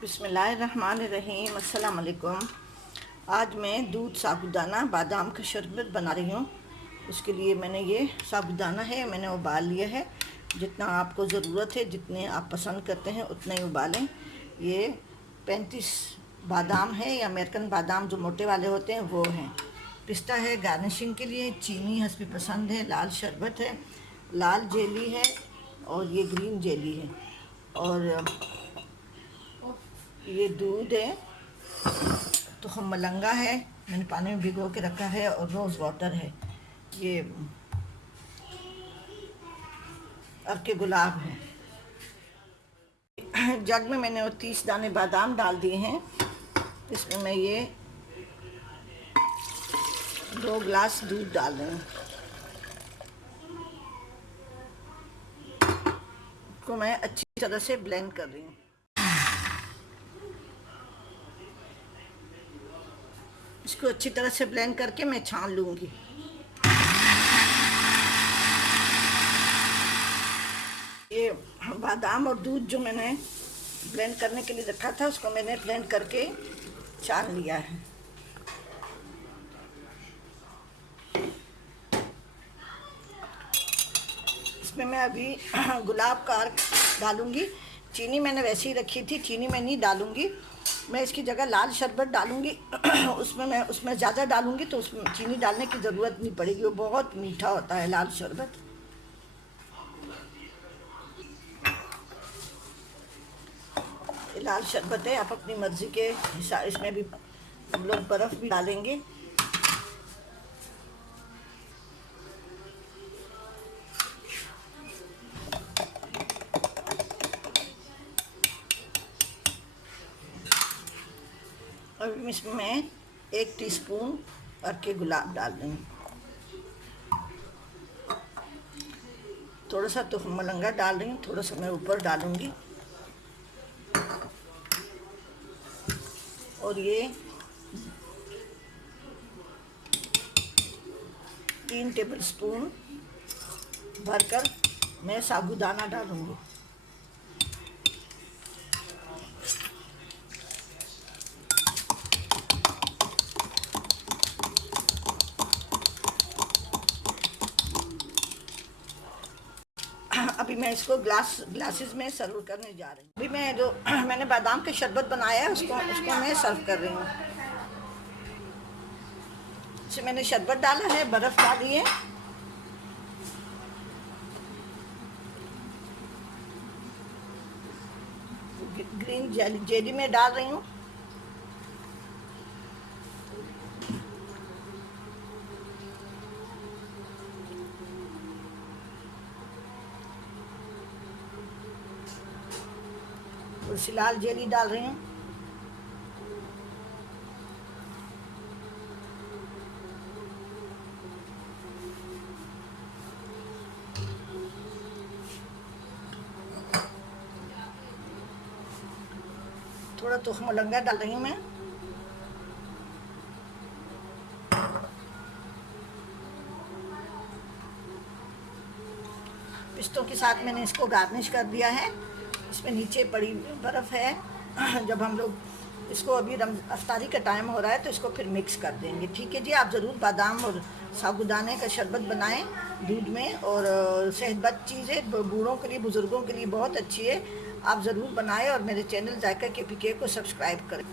बिस्मिल्लाहिर्रहमानिर्रहीम। अस्सलाम वालेकुम। आज मैं दूध साबूदाना बादाम का शरबत बना रही हूँ। उसके लिए मैंने ये साबूदाना है, मैंने उबाल लिया है। जितना आपको ज़रूरत है, जितने आप पसंद करते हैं उतने ही उबालें। ये 35 बादाम है या अमेरिकन बादाम जो मोटे वाले होते हैं वो हैं। पिस्ता है गार्निशिंग के लिए, चीनी हस्बी पसंद है, लाल शरबत है, लाल जेली है और ये ग्रीन जेली है, और ये दूध है, तो मलंगा है, मैंने पानी में भिगो के रखा है, और रोज़ वाटर है। ये अर्के गुलाब है। जग में मैंने वो 30 दाने बादाम डाल दिए हैं। इसमें मैं ये 2 गिलास दूध डाल रही हूँ। इसको मैं अच्छी तरह से ब्लेंड कर रही हूँ। इसको अच्छी तरह से ब्लेंड करके मैं छान लूँगी। ये बादाम और दूध जो मैंने ब्लेंड करने के लिए रखा था, उसको मैंने ब्लेंड करके छान लिया है। इसमें मैं अभी गुलाब का अर्क डालूँगी। चीनी मैंने वैसे ही रखी थी, चीनी मैं नहीं डालूँगी। मैं इसकी जगह लाल शरबत डालूँगी। उसमें ज़्यादा डालूँगी तो उसमें चीनी डालने की ज़रूरत नहीं पड़ेगी, वो बहुत मीठा होता है लाल शरबत। ये लाल शरबत है, आप अपनी मर्ज़ी के हिसाब, इसमें भी हम लोग बर्फ़ भी डालेंगे। अब इसमें मैं 1 टीस्पून अर्के गुलाब डाल रही हूँ। थोड़ा सा तो मलंगा डाल रही हूँ, थोड़ा सा मैं ऊपर डालूँगी। और ये 3 टेबलस्पून भरकर मैं साबूदाना डालूँगी। अभी मैं इसको ग्लासेस में सर्व करने जा रही हूँ। अभी मैं जो मैंने बादाम के शरबत बनाया है उसको मैं सर्व कर रही हूँ। इसमें मैंने शरबत डाला है, बर्फ़ डाली है, ग्रीन जेली में डाल रही हूँ। और लाल जेली डाल रही हूँ। थोड़ा तो मलंगा डाल रही हूँ मैं। पिस्तों के साथ मैंने इसको गार्निश कर दिया है। इसमें नीचे पड़ी बर्फ़ है। जब हम लोग इसको, अभी अफ्तारी का टाइम हो रहा है तो इसको फिर मिक्स कर देंगे। ठीक है जी, आप ज़रूर बादाम और साबूदाने का शरबत बनाएं दूध में, और सेहतमंद चीज़ है, बूढ़ों के लिए, बुज़ुर्गों के लिए बहुत अच्छी है। आप ज़रूर बनाएं और मेरे चैनल जायका KPK को सब्सक्राइब करें।